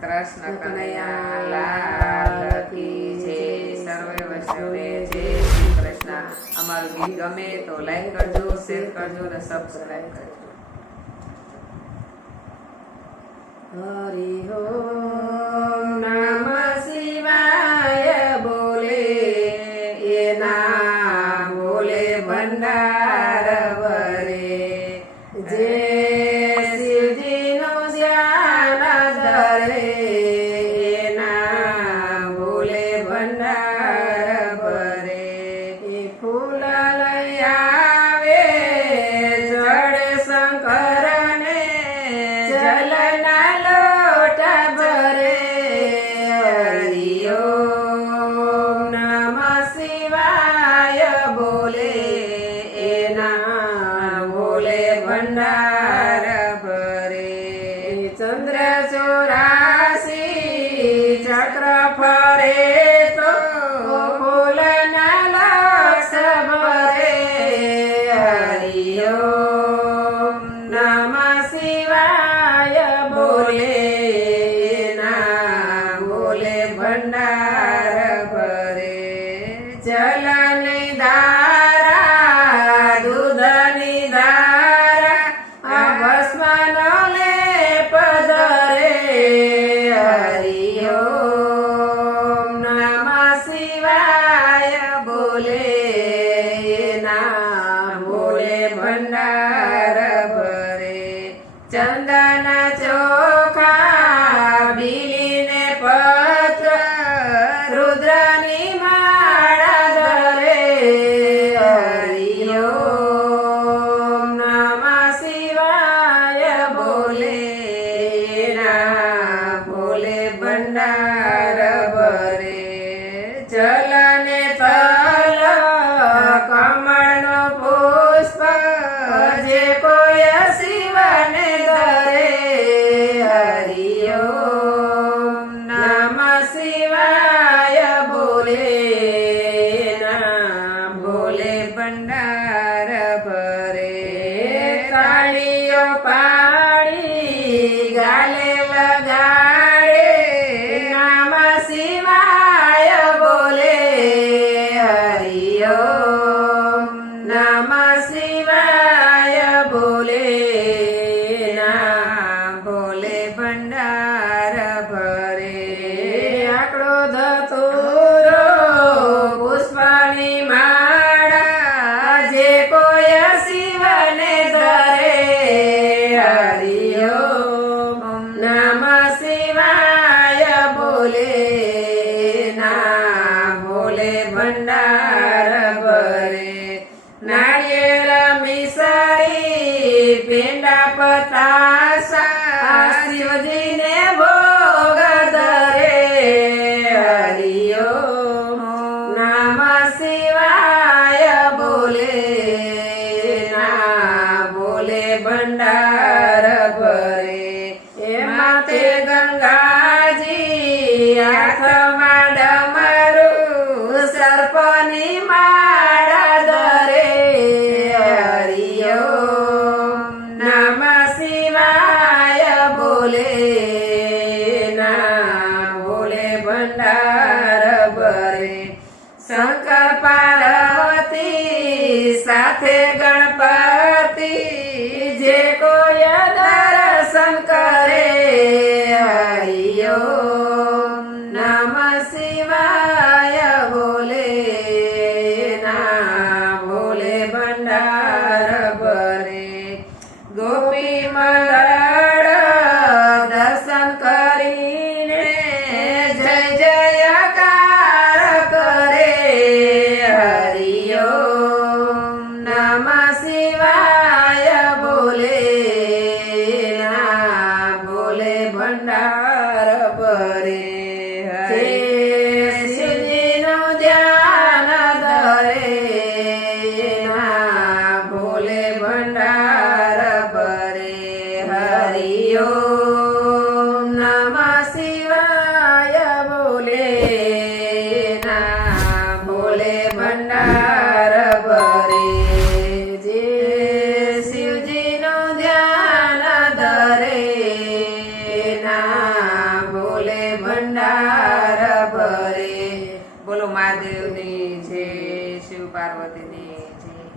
કૃષ્ણ કનૈયા લાલ કી જય. સર્વે વૈષ્ણવને જય શ્રી કૃષ્ણ. અમારું ગીત ગમે તો લાઈક કરજો, શેર કરજો અને સબસ્ક્રાઇબ કરજો. હરિ ઓમ નમઃ શિવાય બોલે એના બોલે ભંડાર ભરે. જે શિવજીનું ધ્યાન ધરે એના બોલે ભંડાર ભરે. એ ફૂલ લઈ આવે જડે શંકરને જલના લોટા ભરે. હરિ ઓમ નમઃ શિવાય બોલે એના બોલે ભંડાર ભરે. ચંદ્ર 84 ચક્ર ફરે તો ફૂલના લક્ષ ભરે. હરિ ઓમ નમઃ શિવાય બોલે ના બોલે ભંડાર ભરે. જલની ધારા દૂધની ધારા ભસ્મનો લેપ ધરે. હરિ ઓમ નમઃ શિવાય બોલે ના બોલે ભંડાર ભરે. ચંદન ચોખા બીલીને પત્ર રુદ્રની માળા ધરે. હરિ ઓમ નમઃ શિવાય બોલે ના બોલે ભંડાર ભરે. જલને તલ કમળનો પુષ્પ જે કોઈ શિવને ધરે. હરિ ઓમ નમઃ શિવાય બોલે ના બોલે ભંડાર ભરે. તાળીઓ પાડી ગાલે લગાડે નમઃ શિવાય બોલે. હરિ ઓમ નમઃ શિવાય બોલે ના બોલે ભંડાર ભરે. આકડો ધતુરો પુષ્પની માળા જે કોઈ શિવને ધરે. હરિ ઓમ નમઃ શિવાય બોલે ના બોલે ભંડાર ભરે. નાળિયેર મિસરી પેંડા પતાસા શિવજીને ભોગ ધરે. હરિ ઓમ નમઃ શિવાય બોલે ના બોલે ભંડાર ભરે. એ માથે ગંગાજી હાથમાં ડમરું સર્પની માળા ધરે. હરિ ઓમ નમઃ શિવાય બોલે ના બોલે ભંડાર ભરે. શંકર પાર્વતી સાથે ગણપતિ જે કોઈ દર્શન કરે. હરિ ઓમ નમઃ શિવાય બોલે ના બોલે ભંડાર ભરે. ગોપી મંડળ દર્શન કરીને જય જયકાર કરે. હરિ ઓમ નમઃ શિવાય બોલે ના બોલે ભંડાર ભરે. હે શિવજીનું ધ્યાન ધરે ના બોલે ભંડાર ભરે. હરિ ઓમ નમઃ શિવાય બોલે ના બોલે ભંડાર ભરે. જે શિવજીનું ધ્યાન ધરે ના બોલે ભંડાર ભરે બોલો મહાદેવની જય, શિવ પાર્વતીની જય.